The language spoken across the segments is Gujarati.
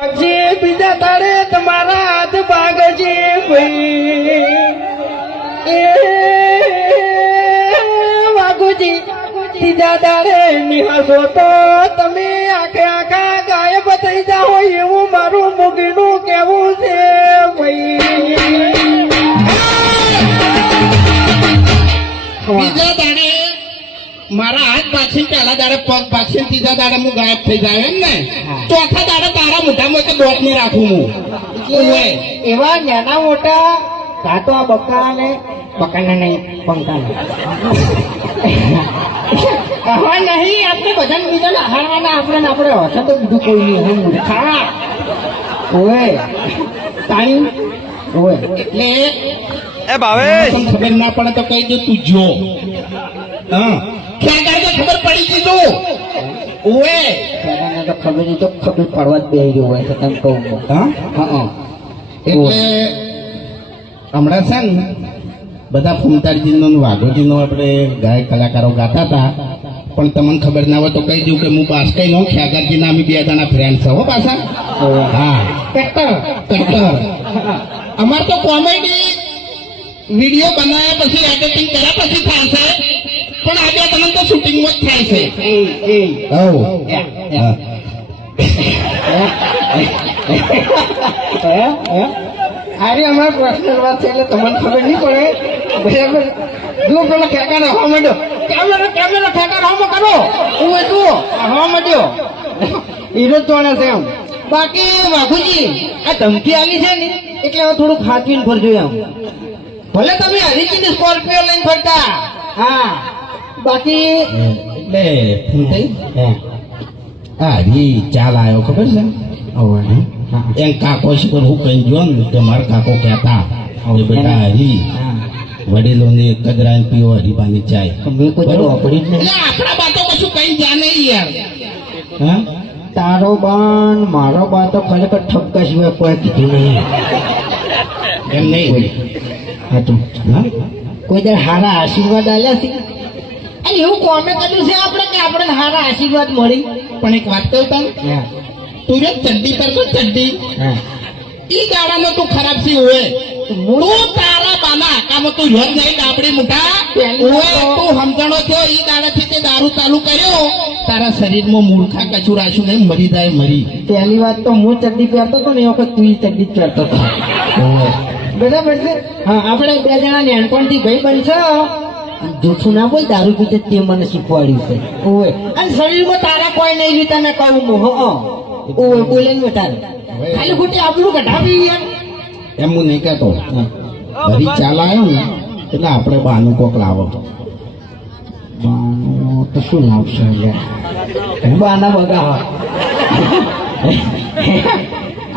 જે બીજા તારે તમારા હાથ ભાગજે ભાઈ એ વાઘુજી ત્રીજા તારે નિહાસો તો તમે આખા ગાયબ થઈ જાઓ એવું મારું મુગીનું કેવું છે ભાઈ. બીજા દાડે મારા હાથ પાછી પેલા દાડે પગ પાછી ત્રીજા દાડે હું ગાયબ થઈ જાય એમ ને ચોથા દાડે તારા મોઢામાં તો દોટ નહીં રાખું હું એવા નાના મોટા કાતો આ બકાના નહીં પંકાના હવે નહીં આપણે બધાને બીજાને હારવાના આપણે હશે તો બીજું કોઈ નહીં હું મૂર્ખા ઓય તાણી ઓય એટલે એ ભાવેશ ખબર ના પડે તો કહી દે તું જો હા ક્યાં ગાય તો ખબર પડી ગઈ તું ઓએ તો ખબર નહીં તો ખબર પડવા જ બેસી ગયું હોય છે તમે કહું હા હા એટલે હમણાં છે ને બધા ફૂમતારજીનો વાઘોજીનો આપણે ગાયક કલાકારો ગાતા હતા પણ તમને ખબર ના હોય તો કહી દઉં કે હું બાસ્કાઈ નો ખ્યાગારજીના અમે બે જણા ફ્રેન્ડ છે હો પાછા હા કટ્ટર અમાર તો કોમેડી વિડીયો બનાવ્યા પછી એડિટિંગ કર્યા પછી થાય છે પણ આ બે તમને તો શૂટિંગમાં જ થાય છે અરે અમારા પર્સનલ વાત છે એટલે તમને ખબર નહીં પડે બરાબર. જુઓ પેલો ખેકાનો હવા માંડ્યો કેમેરા ખેકાનો હવામાં કરો હું એ જુઓ હવા માંડ્યો હીરો જ તોડે છે એમ. બાકી વાઘુજી આ ધમકી આવી છે ને એટલે હવે થોડુંક હાથવીને ફરજો એમ. ભલે તમે હરીચીની સ્કોર્પિયો લઈને ફરતા હા બાકી એટલે ફૂમતાઈ હા હરી ચાલ આવ્યો ખબર છે એમ કાકો શીખર હું કઈ જો ને તો મારા કાકો કહેતા કે બેટા હરી વડીલોને કદરાને પીવો હરીબાની ચાય આપણા બાતો કશું કઈ જા નહીં યાર હા તારો બાન મારો બા તો ખરેખર ઠપકા સિવાય કોઈ કીધું નહીં એમ નહીં હતું હા કોઈ દર હારા આશીર્વાદ આલ્યા છે અને એવું કોમે કર્યું છે આપણે કે આપણને હારા આશીર્વાદ મળી. પણ એક વાત કહું તને તું રે ચડ્ડી પર તો ચડ્ડી ઈ દાડામાં તું ખરાબ સી હોય તું તારા બાના આકામાં તું રોજ નહીં ડાબડી મુઠા ઓય તું સમજણો થયો ઈ દાડાથી તે દારૂ ચાલુ કર્યો તારા શરીરમાં મૂર્ખા કચું રાખ્યું નહીં મરી જાય મરી. પહેલી વાત તો હું ચડ્ડી પહેરતો હતો ને એ વખત તું ચડ્ડી જ પહેરતો હતો બરાબર છે. હા આપણે બે જણા નાનપણથી ભાઈ બનશો જૂઠું ના બોલ દારૂ પીતે તે મને શીખવાડ્યું છે ઓય અને શરીરમાં તારા કોઈ નહીં રીતા મેં કહું ઓય બોલે ને તારે ખાલી ખોટી આપણું કઢાવી યાર એમ હું નહીં કહેતો હરી ચાલ આવ્યો ને એટલે આપણે બાનું કોક લાવો બાનું તો શું લાવશે બાના બગા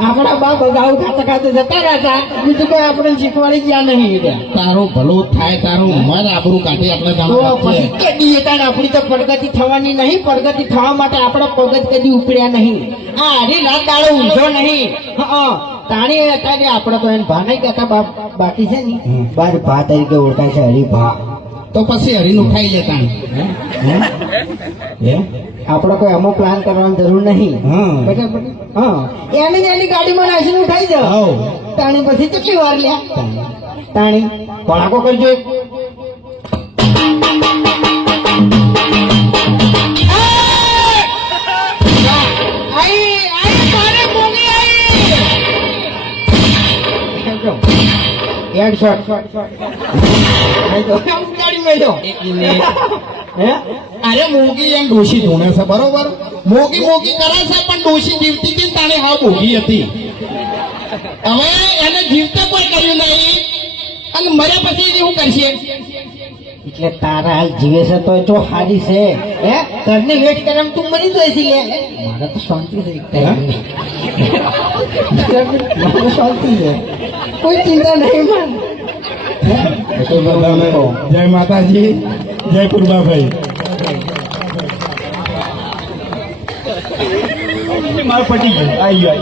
આપણા બા બગાવું ખાતા ખાતે જતા રહેતા બીજું કોઈ આપણે શીખવાડી ગયા નહીં. તારું ભલું થાય તારું મન આબરૂ કાઢી આપણે પછી કદી તારે આપણી તો પ્રગતિ થવાની નહીં. પ્રગતિ થવા માટે આપણા પગત કદી ઉપડ્યા નહીં. આ હરી રાત દાડો ઊંઝો નહીં. તાણી અત્યારે આપણે તો એને ભા નહીં કહેતા બાકી છે ને બાર ભા તરીકે ઓળખાય છે હરિભા. તો પછી હરીનું ખાઈ લે તાણી આપણે કોઈ અમુક પ્લાન કરવાની જરૂર નહીં. બરાબર હા એની ગાડીમાં નાસીને ઉઠાઈ જાવ તાણી પછી કેટલી વાર લ્યા તાણી ભણાકો કરજો. અરે મોગી એમ ડોશી ધોણે છે બરોબર મોગી કરે છે પણ ડોશી જીવતી હતી તાણે હા મોગી હતી. હવે એને જીવતા કોઈ કર્યું નહીં અને મર્યા પછી શું કરશે. એટલે તારા હાલ જીવે છે તો જો હારી છે હે ઘરની વેટ કરે તું મરી જાય છે. મારે તો શાંતિ છે મારે શાંતિ છે કોઈ ચિંતા નહીં માન. જય માતાજી જય કુરબાભાઈ. મારું પટી ગયું આવી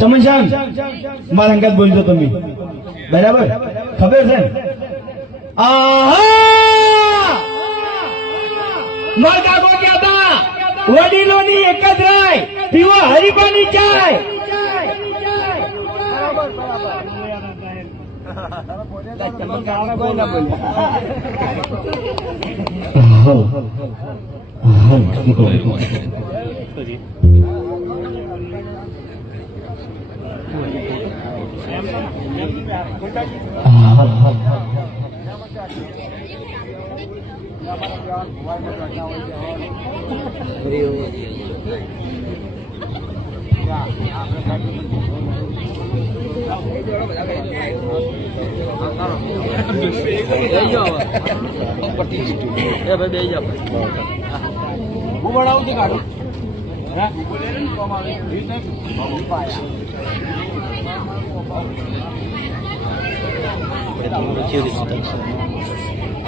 ચમન સાહેબ મારા અંગાત બોલજો તમે બરાબર ખબર છે ને મારા કાકો કહેતા વડીલોની એક જ રાય પીવો હરીફાની ચાય.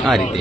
આ રીતે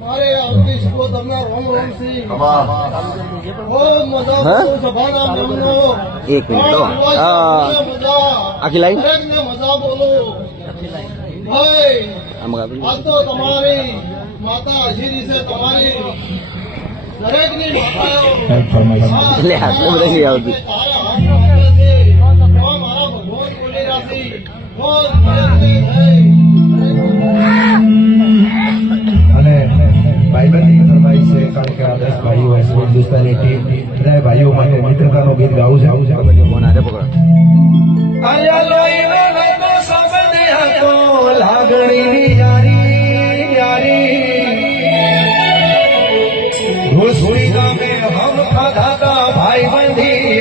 મારે આવતી શકો તમને રોમ રોમ સી એક મિનિટ તો આખી લાઈન આમાં આ તો તમારી માતા અજીરી છે તમારી દરેકની માતાઓ એટલે આટલું બધું નહીં આવતું તારા હાથમાં છે મારા ભગવાન બોલી રાશી અને ભાઈબંધી ફરમાઈ છે કારણ કે આ 10 ભાઈઓ હશે હિન્દુસ્તાની ટીમ બધા ભાઈઓ માટે મિત્રતાનું ગીત ગાવું છે ફોન આજે પકડો લાગણીની યારી યારી ઘોસડી ગામે હમ ખાધા ભાઈબંધી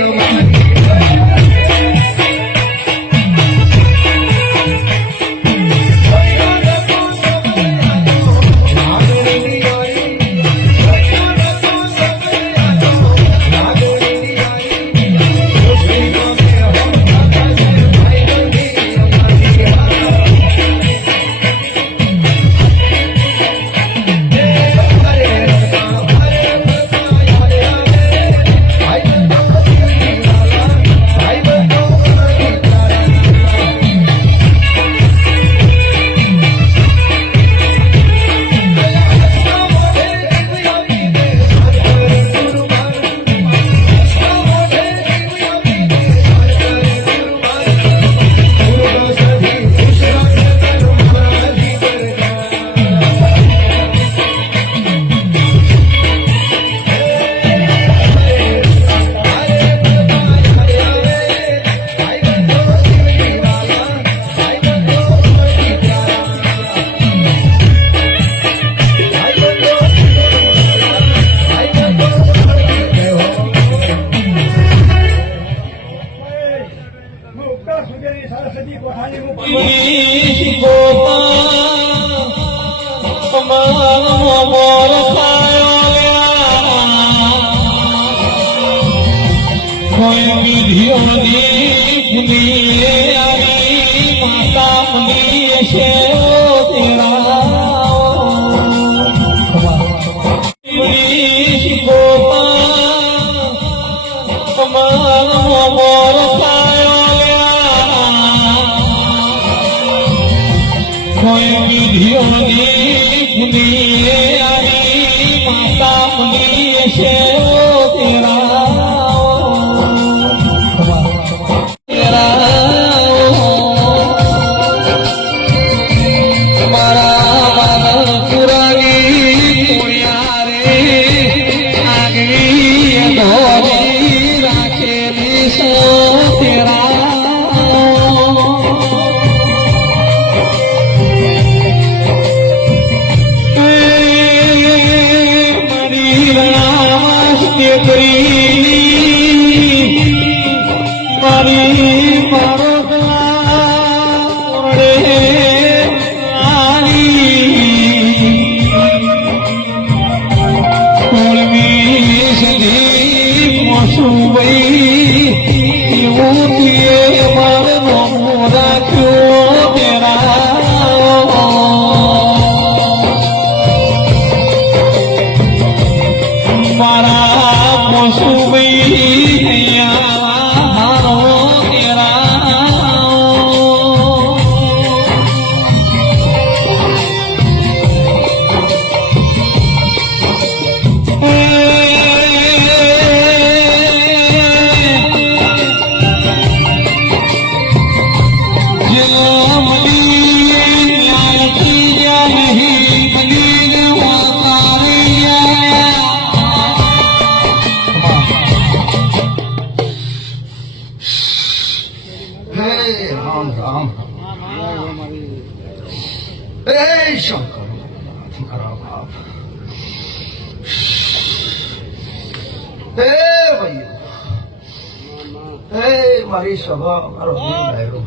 અમારી મારી સભા મારો ડાયરો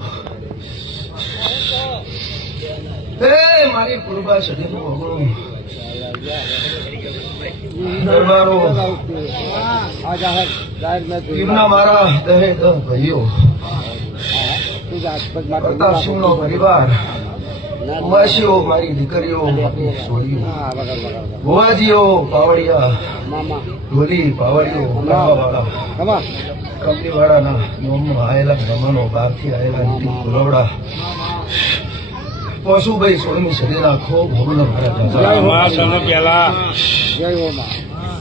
મારી પૂર્વા સદીનું ભગવાન દરબારો એમના મારા દહે દહ ભાઈઓ પ્રતાપસિંહનો પરિવાર ઉવાસીઓ મારી દીકરીઓ મારી છોડીઓ ભુવાજીઓ પાવડિયા ઢોલી પાવડીઓ વાળા કંપનીવાળાના નોમમાં આવેલા બ્રહ્મનો બહારથી આવેલા નીતિ પુરવડા પશુભાઈ 16મી સદીના ખૂબ ભોગનો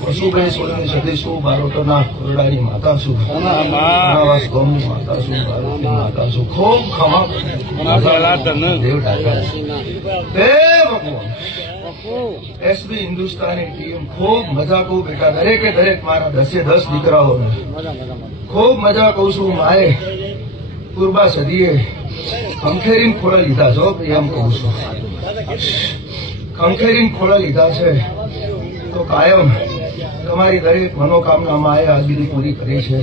પશુભાઈ 16મી સદી શું બારોટોના કોરડાની માતા શું નવાસ ગોમની માતા શું બારોટની માતા શું ખૂબ ખમા દેવ ડાકા હે ભગવાન એસબી હિન્દુસ્તાની ટીમ ખૂબ મજા કહું બેટા દરેકે દરેક મારા 10 દીકરાઓને ખૂબ મજા કહું છું માએ પૂર્વા સદીએ ખંખેરીને ખોળા લીધા છો એમ કહું છું ખંખેરીને ખોળા લીધા છે તો કાયમ તમારી દરેક મનોકામના માએ આજની પૂરી કરી છે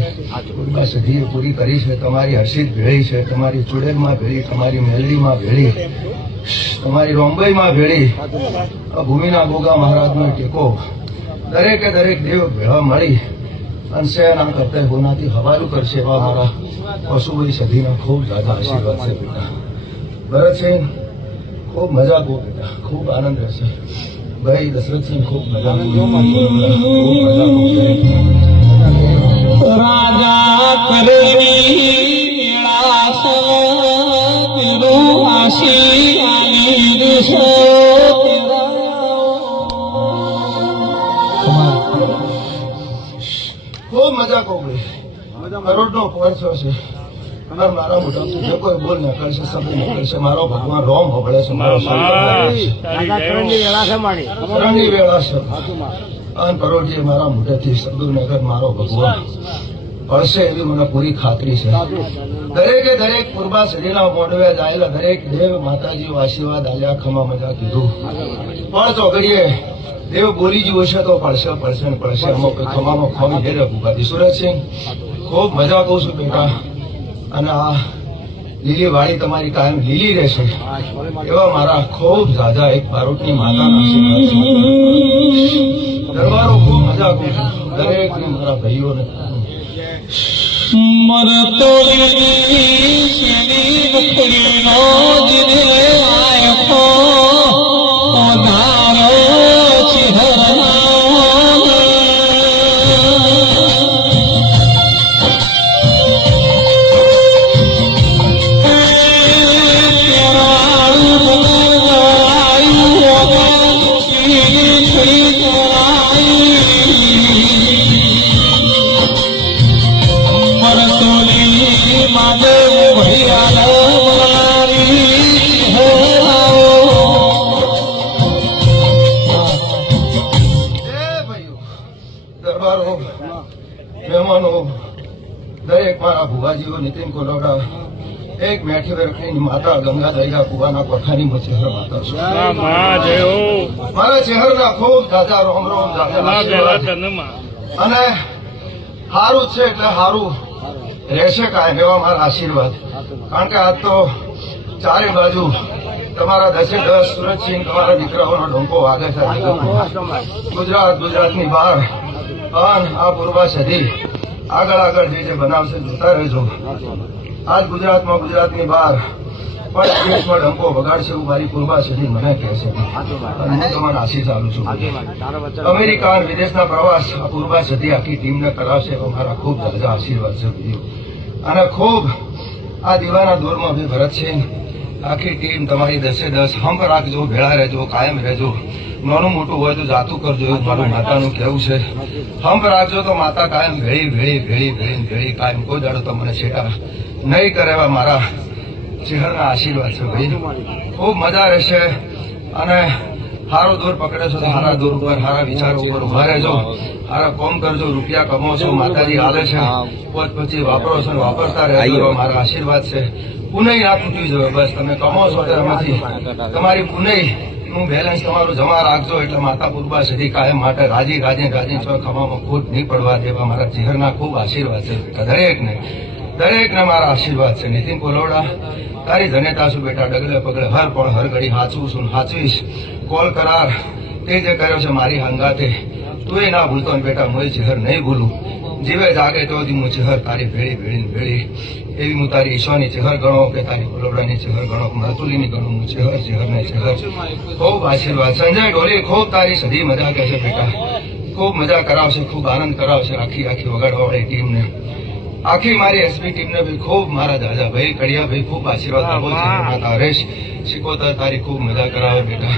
પૂર્વા સદીએ પૂરી કરી છે તમારી હર્ષિત ભેળી છે તમારી ચુડેલમાં ભેળી તમારી મેલડીમાં ભેળી તમારી રોંબઈમાં ભેળી આ ભૂમિના ગોગા મહારાજનો ટેકો દરેકે દરેક દેવ ભેળા મળી અને સેના કરતા હોનાથી હવાલું કરશે એવા મારા પશુભાઈ સદીના ખૂબ દાદા આશીર્વાદ છે બેટા ભરતસિંહ ખૂબ મજા કહો બેટા ખૂબ આનંદ રહેશે ભાઈ દશરથસિંહ ખૂબ મજા રાજા કરેલી ખૂબ મજા કહો ભાઈ કરોડનો પહોંચો છે અને મારા મોટા જે કોઈ બોલ નીકળશે શબ્દ નીકળશે મારો ભગવાન રોમ હોબળે છે મારો કરણની વેળા છે અને કરોડજી મારા મોઢેથી શબ્દ નગર મારો ભગવાન પડશે એવી મને પૂરી ખાતરી છે દરેકે દરેક પૂર્વા સદીના મોઢવે જાયેલા દરેક દેવ માતાજીઓ આશીર્વાદ આલ્યા ખમા મજા કીધું પણ ચોગડીએ દેવ બોલી જ હશે તો પડશે પડશે ને પડશે અમુક ખમામાં ખોમી ઘેરે ભૂપાતી સુરતસિંહ ખૂબ મજા કહું છું બેટા અને આ લીલી વાળી તમારી કાયમ લીલી રહેશે એવા મારા ખૂબ ઝાઝા એક બારોટની માતાના આશીર્વાદ છે દરબારો ખૂબ મજા કહું છું દરેક મારા ભાઈઓને મરતો નો જીને આયો દરબારો મહેમાનો દરેક મારા ભુવાજીઓ નીતિન કોલોડા એક મેઠી રખડીની માતા ગંગા દરિયા કુવાના કોઠાની મચેહર માતા છે મારા ચહેરના ખૂબ દાદા રોમ રોમ અને હારું છે એટલે હારું રહેશે કાંઈ એવા મારા આશીર્વાદ કારણ કે આજ તો ચારે બાજુ તમારા 10 સુરતસિંહ તમારા દીકરાઓનો ડંકો વાગે છે ગુજરાતની બહાર અને આ પૂર્વા સદી આગળ જે બનાવશે જોતા રહેજો આજ ગુજરાતની બહાર પણ દેશમાં ડંકો વગાડશે એવું મારી પૂર્વા સદી મને કહે છે અને હું તમારા આશીષ આપું છું અમેરિકા અને વિદેશના પ્રવાસ આ પૂર્વા સદી આખી ટીમને કરાવશે એવા મારા ખૂબ જાજા આશીર્વાદ છે અને ખૂબ આ દીવાના દોરમાં ભાઈ ભરત છે આખી ટીમ તમારી 10 હંપ રાખજો ભેળા રહેજો કાયમ રહેજો નાનું મોટું હોય તો જાતું કરજો એવું મારું માતાનું કહેવું છે હંપ રાખજો તો માતા કાયમ ભેળી કાયમ કોઈ દાડો તો મને છેટા નહીં કરે એવા મારા ચહેરના આશીર્વાદ છે ભાઈ ખૂબ મજા રહેશે અને સારો દોર પકડે છો તો સારા દોર ઉપર સારા વિચારો ઉપર ઉભા રહેજો સારા કોમ કરજો રૂપિયા કમો છો માતાજી હાલે છે પોત પછી વાપરો છો વાપરતા રહેજો એવા મારા આશીર્વાદ છે પુનઃ ના તૂટી જાય બસ તમે કમો છો તેમાંથી તમારી પુનઃ નું બેલેન્સ તમારું જમા રાખજો એટલે માતા પૂર્વા સદી કાયમ માટે રાજી છો ખમામાં ખોટ નહીં પડવા દેવા મારા ચહેરના ખૂબ આશીર્વાદ છે દરેકને મારા આશીર્વાદ છે નીતિન કોલોડા તારી જનેતા છું બેટા ડગલે પગલે હર પણ હર ઘડી હાચવું છું હાચવીશ કોલ કરાર તે જે કર્યો છે મારી હંગાતે તું એ ના ભૂલતો ને બેટા મોય ચહેર નહીં ભૂલું જીવે જાગે તો હું ચહેર તારી ભેળી એવી હું તારી ઈશ્વરની ચહેર ગણો કે તારી ગુલોબડાની ચહેર ગણો મરતુલીની ગણો હું ચહેર ને ચહેર ખૂબ આશીર્વાદ. સંજય ઢોલી ખૂબ તારી સધી મજા કરશે બેટા, ખૂબ મજા કરાવશે, ખૂબ આનંદ કરાવશે આખી વગાડવાવાળી ટીમને, આખી મારી એસપી ટીમને બી ખૂબ, મારા દાદાભાઈ કડિયાભાઈ ખૂબ આશીર્વાદ આપો છે. માતા હરેશ શિકોતર તારી ખૂબ મજા કરાવે બેટા,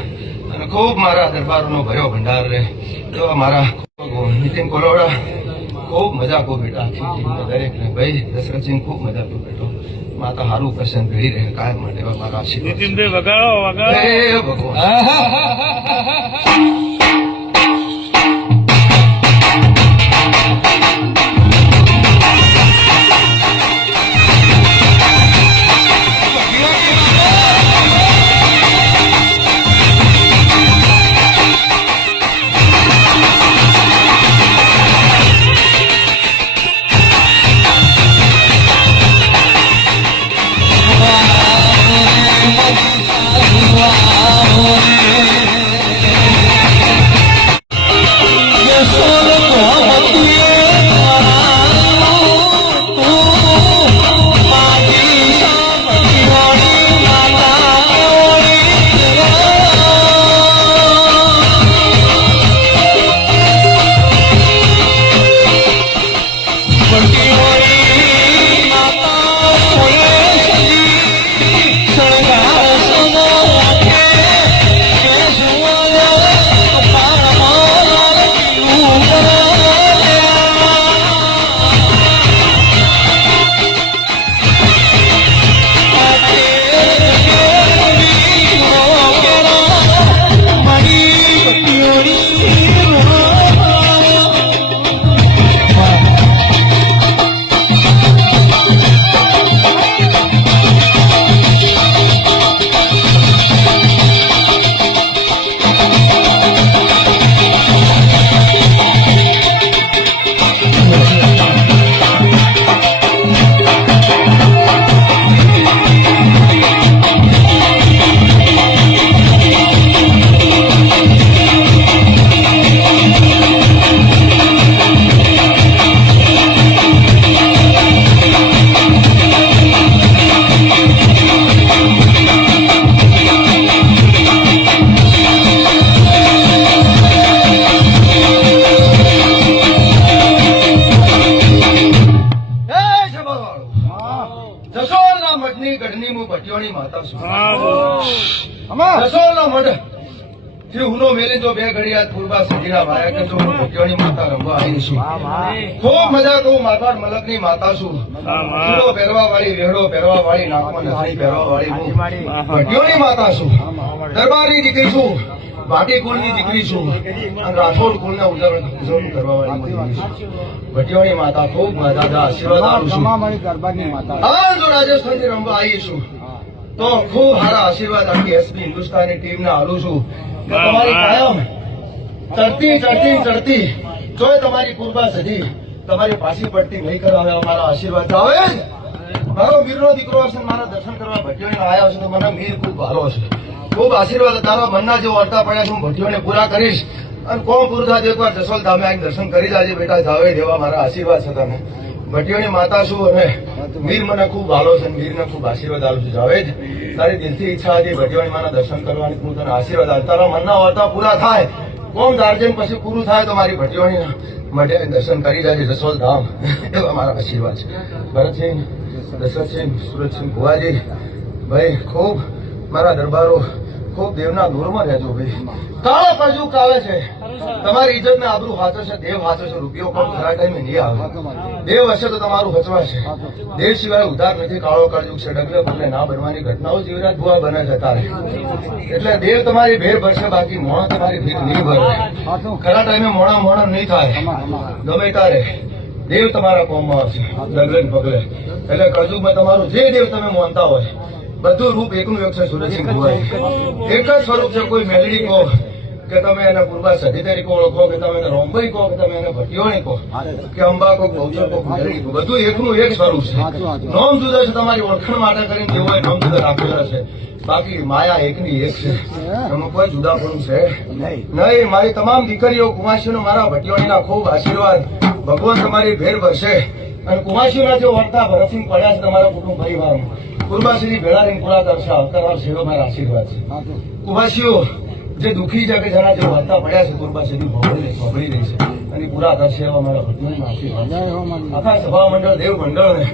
અને ખૂબ મારા દરબારોનો ભર્યો ભંડાર રહે. એવા મારા નીતિન કોલોડા ખૂબ મજા કહું બેટા, આખી ટીમને દરેકને ભાઈ દશરથસિંહ ખૂબ મજા કહું બેટો. માતા હારું પ્રસન્ન રહી રહે કાયમ માટે, એવા મારા આશીર્વાદ. હે ભગવાન. જસોલના મઠની ગઢની હું ભટિયોની માતા છું. જસોલના મઠ થી હુનો મેલી તો બે ઘડિયા પૂર્વા સજીના ભાયા કે તો હું ભટિયોની માતા રમવા આવી છું. ખૂબ મજા કહું, મારવાડ મલકની માતા છું. ચૂડો પહેરવા વાળી, વેહડો પહેરવા વાળી, નાકમાં નથણી પહેરવા વાળી હું ભટિયોની માતા છું. દરબારી દીકરી છું, ભાટી કુળની દીકરી છું, અને રાઠોડ કુળના ઉજવણી કરવા વાળી દીકરી છું. ભટિયોની માતા ખૂબ દાદા આશીર્વાદ આપું છું. હા, જો રાજસ્થાનથી રમવા આવી છું તો ખૂબ સારા આશીર્વાદ આખી એસપી હિન્દુસ્તાની ટીમને આલું છું કે તમારી કાયમ ચડતી જોઈ તમારી પૂર્વા સદી તમારી પાછી પડતી નહીં કરાવે, અમારા આશીર્વાદ આવે. મારો વીરનો દીકરો હશે, મારા દર્શન કરવા ભટિયોને આવ્યા છે તો મને મીર ખૂબ ભારો છે. ખૂબ આશીર્વાદ તારા મનના જે વર્તા પડ્યા છે હું ભટિયોને પૂરા કરીશ. અને કોમ પૂરતા એકવાર જસોલ ધામે આવીને દર્શન કરી જાજે બેટા, જાવે દેવા મારા આશીર્વાદ છે તને. ભટિયોની માતા છું અને વીર મને ખૂબ ભાલો છે, વીરને ખૂબ આશીર્વાદ આપું છું. જાવેદ, તારી દિલથી ઈચ્છા હતી ભટિયોની માના દર્શન કરવાની, હું તને આશીર્વાદ આપું. તારા મનના વર્તા પૂરા થાય, કોમ દાર્જન પછી પૂરું થાય તો મારી ભટિયોની માટે દર્શન કરી જાજે જસોલ ધામ, એવા મારા આશીર્વાદ છે. ભરતસિંહ, દશરથસિંહ, સુરતસિંહ, ભુવાજી ભાઈ ખૂબ મારા દરબારો ખૂબ દેવના દૂરમાં રહેજો ભાઈ. કાળો કળજુગ કાવે છે, તમારી ઇજ્જત ને આબરૂ હાથો છે, દેવ હાથો છે, રૂપિયો પણ ખરા ટાઈમે નહીં આવે. દેવ હશે તો તમારું હચવાશે, દેવ સિવાય ઉધાર નથી. કાળો કળજુગ છે, ડગલે પગલે ના બનવાની ઘટનાઓ જીવરાજ ભુવા બને છે તારે. એટલે દેવ તમારી ભેર ભરશે, બાકી મોણા તમારી ભીખ નહીં ભરે. ખરા ટાઈમે મોણા નહીં થાય, ગમે તારે દેવ તમારા કોમમાં આવશે ડગલે પગલે. એટલે કળજુગમાં તમારું જે દેવ તમે માનતા હોય બધું રૂપ એકનું એક છે. સુરતસિંહ ભુવાઈ એક જ સ્વરૂપ છે. કોઈ મેલડી કહો કે તમે એને પૂર્વા સધી તરીકે ઓળખો, કે તમે એને રોમભાઈ કહો, કે તમે એને ભટિયોણી કહો, કે અંબા કહો, બહુચર કહો, મેલડી કહો, બધું એકનું એક સ્વરૂપ છે. નોમ જુદા છે, તમારી ઓળખાણ માટે કરીને તેઓએ નામ જુદા રાખેલા છે. બાકી માયા એકની એક છે, એમાં કોઈ જુદાપણું છે નહીં. મારી તમામ દીકરીઓ કુમાસીઓને મારા ભટિયોણીના ખૂબ આશીર્વાદ. ભગવાન તમારી ભેર ભરશે, અને કુમાશીઓના જે વર્તા ભરતસિંહ પડ્યા છે તમારા કુટુંબ પરિવારમાં કુરબાશ્રી ભેળા રહીને પૂરા દર્શા આવતા શેરો મારા આશીર્વાદ છે કુમાશીઓ જે દુઃખી છે કે જેના જે વર્તા પડ્યા છે કુરબાશ્રી ભોગળી રહી છે અને પૂરા દર્શે એવા મારા ભગવાનના આશીર્વાદ છે. આખા સભા મંડળ દેવ મંડળને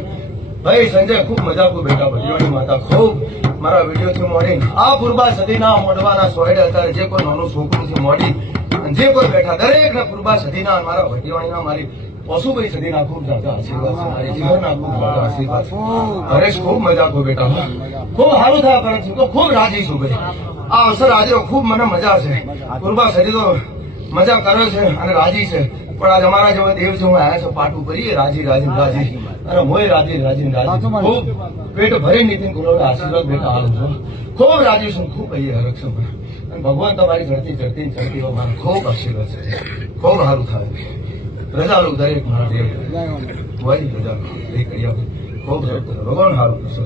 ભાઈ સંજય ખૂબ મજા ખૂબ બેટા ભગવાનની માતા ખૂબ મારા વિડીયોથી મોડી આ પૂર્વા સદીના મોડવાના સોયડે અત્યારે જે કોઈ નાનું છોકરું છે મોડી અને જે કોઈ બેઠા દરેકને પૂર્વા સદીના મારા ભગવાનના મારી પશુભાઈ સદીના ખૂબ જાજા આશીર્વાદ છે મારી જીવનના ખૂબ જાજા આશીર્વાદ છે. હરેશ ખૂબ મજા ખૂબ બેટા ખૂબ સારું થયા કરે છે ખૂબ રાજી છું ભાઈ આ અવસર આજે ખૂબ મને મજા છે પૂર્વા સદી તો મજા કરે છે અને રાજી છે પણ આજ અમારા જેવા દેવ છે હું આયા છું પાટું કરીએ રાજી રાજી રાજી અને મોય રાજી રાજી રાજી ખૂબ પેટ ભરી નીતિન ગુરુના આશીર્વાદ બેટા આલું છું ખૂબ રાજી છું ખૂબ ભાઈ હરક છું અને ભગવાન તમારી ચડતી મારા ખૂબ આશીર્વાદ છે ખૂબ સારું થાય રજાલું દરેક મારા દેવ હોય રજા એ કરી ખૂબ ભગવાન સારું કરશે